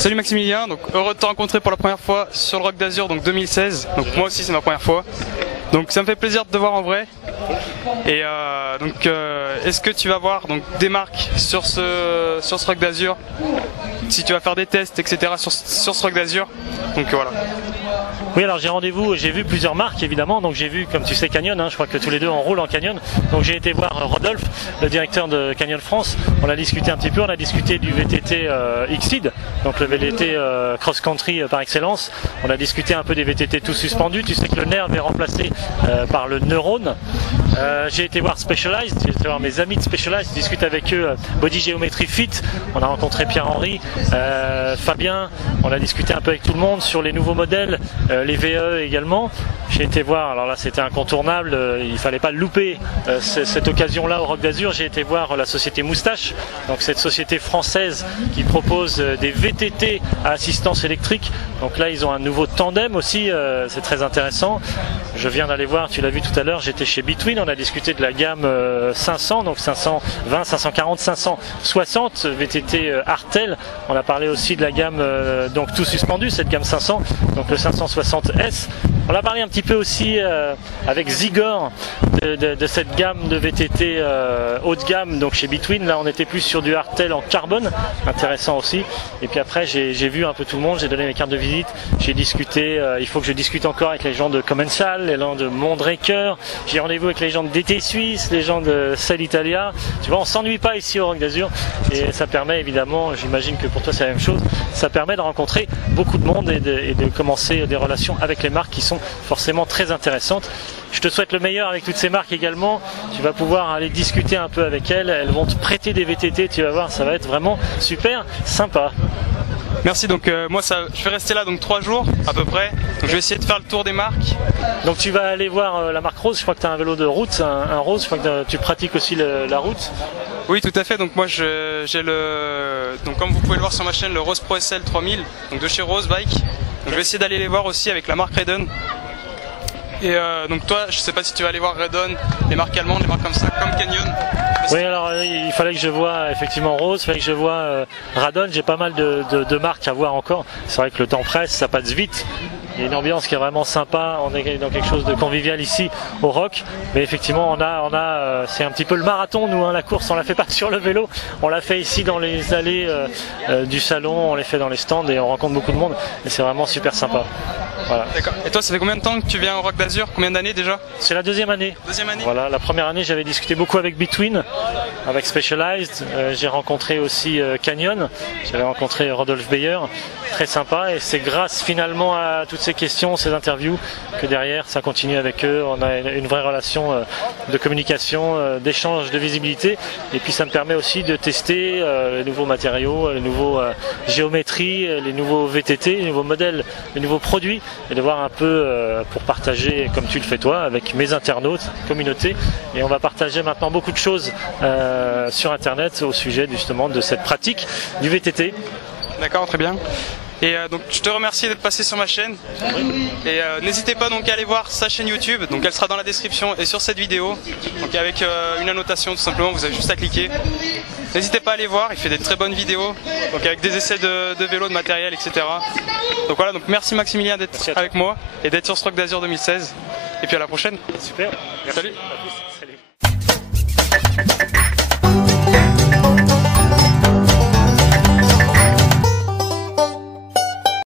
Salut Maximilien, donc heureux de te rencontrer pour la première fois sur le Rock d'Azur, donc 2016. Donc moi aussi c'est ma première fois. Donc ça me fait plaisir de te voir en vrai. Et est-ce que tu vas voir donc des marques sur ce Rock d'Azur, si tu vas faire des tests, etc. sur ce Rock d'Azur. Donc voilà. Oui, alors j'ai rendez-vous, j'ai vu plusieurs marques évidemment, donc j'ai vu, comme tu sais, Canyon, je crois que tous les deux on roule en Canyon, donc j'ai été voir Rodolphe, le directeur de Canyon France, on a discuté un petit peu, on a discuté du VTT X-Lead, donc le VTT cross-country par excellence, on a discuté un peu des VTT tout suspendus, tu sais que le nerf est remplacé par le neurone. J'ai été voir Specialized, j'ai été voir mes amis de Specialized, je discute avec eux Body Geometry Fit, on a rencontré Pierre-Henri, Fabien, on a discuté un peu avec tout le monde sur les nouveaux modèles, les VE également. J'ai été voir, alors là c'était incontournable, il fallait pas louper cette occasion-là au Rock d'Azur. J'ai été voir la société Moustache, donc cette société française qui propose des VTT à assistance électrique. Donc là ils ont un nouveau tandem aussi, c'est très intéressant. Je viens d'aller voir, tu l'as vu tout à l'heure, j'étais chez Between, on a discuté de la gamme 500, donc 520, 540, 560 VTT Artel. On a parlé aussi de la gamme donc tout suspendu, cette gamme 500, donc le 560S. On a parlé un petit peu aussi avec Zigor de cette gamme de VTT haut de gamme, donc chez Between. Là on était plus sur du Artel en carbone, intéressant aussi. Et puis après j'ai vu un peu tout le monde, j'ai donné mes cartes de visite, j'ai discuté, il faut que je discute encore avec les gens de Commensal, les gens de Mondraker, j'ai rendez-vous avec les gens de DT Suisse, les gens de Cell Italia. Tu vois, on s'ennuie pas ici au Rock d'Azur et ça permet évidemment, j'imagine que pour toi c'est la même chose, ça permet de rencontrer beaucoup de monde et de commencer des relations avec les marques qui sont forcément très intéressantes. Je te souhaite le meilleur avec toutes ces marques également. Tu vas pouvoir aller discuter un peu avec elles. Elles vont te prêter des VTT, tu vas voir, ça va être vraiment super sympa. Merci, donc moi je vais rester là donc 3 jours à peu près. Donc je vais essayer de faire le tour des marques. Donc tu vas aller voir la marque Rose, je crois que tu as un vélo de route, un Rose, je crois que tu pratiques aussi la route. Oui, tout à fait. Donc moi j'ai donc comme vous pouvez le voir sur ma chaîne, le Rose Pro SL 3000, donc de chez Rose Bike. Donc je vais essayer d'aller les voir aussi avec la marque Redon. Et donc toi, je sais pas si tu vas aller voir Redon, les marques allemandes, les marques comme ça, comme Canyon. Oui, alors il fallait que je voie effectivement Rose, il fallait que je voie Radon. J'ai pas mal de marques à voir encore. C'est vrai que le temps presse, ça passe vite. Il y a une ambiance qui est vraiment sympa. On est dans quelque chose de convivial ici au Rock. Mais effectivement, c'est un petit peu le marathon, nous, la course. On la fait pas sur le vélo. On l'a fait ici dans les allées du salon. On les fait dans les stands et on rencontre beaucoup de monde. Et c'est vraiment super sympa. Voilà. D'accord. Et toi, ça fait combien de temps que tu viens au Rock d'Azur? Combien d'années déjà? C'est la deuxième année. Deuxième année. Voilà, la première année, j'avais discuté beaucoup avec Between, avec Specialized. J'ai rencontré aussi Canyon. J'avais rencontré Rodolphe Beyer. Très sympa. Et c'est grâce finalement à toutes ces questions, ces interviews, que derrière, ça continue avec eux. On a une vraie relation de communication, d'échange, de visibilité. Et puis ça me permet aussi de tester les nouveaux matériaux, les nouveaux géométries, les nouveaux VTT, les nouveaux modèles, les nouveaux produits. Et de voir un peu pour partager, comme tu le fais toi, avec mes internautes, communauté. Et on va partager maintenant beaucoup de choses sur Internet au sujet justement de cette pratique du VTT. D'accord, très bien. Et donc je te remercie d'être passé sur ma chaîne. Oui. Et n'hésitez pas donc à aller voir sa chaîne YouTube, donc elle sera dans la description et sur cette vidéo. Donc avec une annotation tout simplement, vous avez juste à cliquer. N'hésitez pas à aller voir, il fait des très bonnes vidéos, donc avec des essais de vélo, de matériel, etc. Donc voilà, donc merci Maximilien d'être avec moi et d'être sur ce Rock d'Azur 2016. Et puis à la prochaine. Super. Merci. Salut. Salut.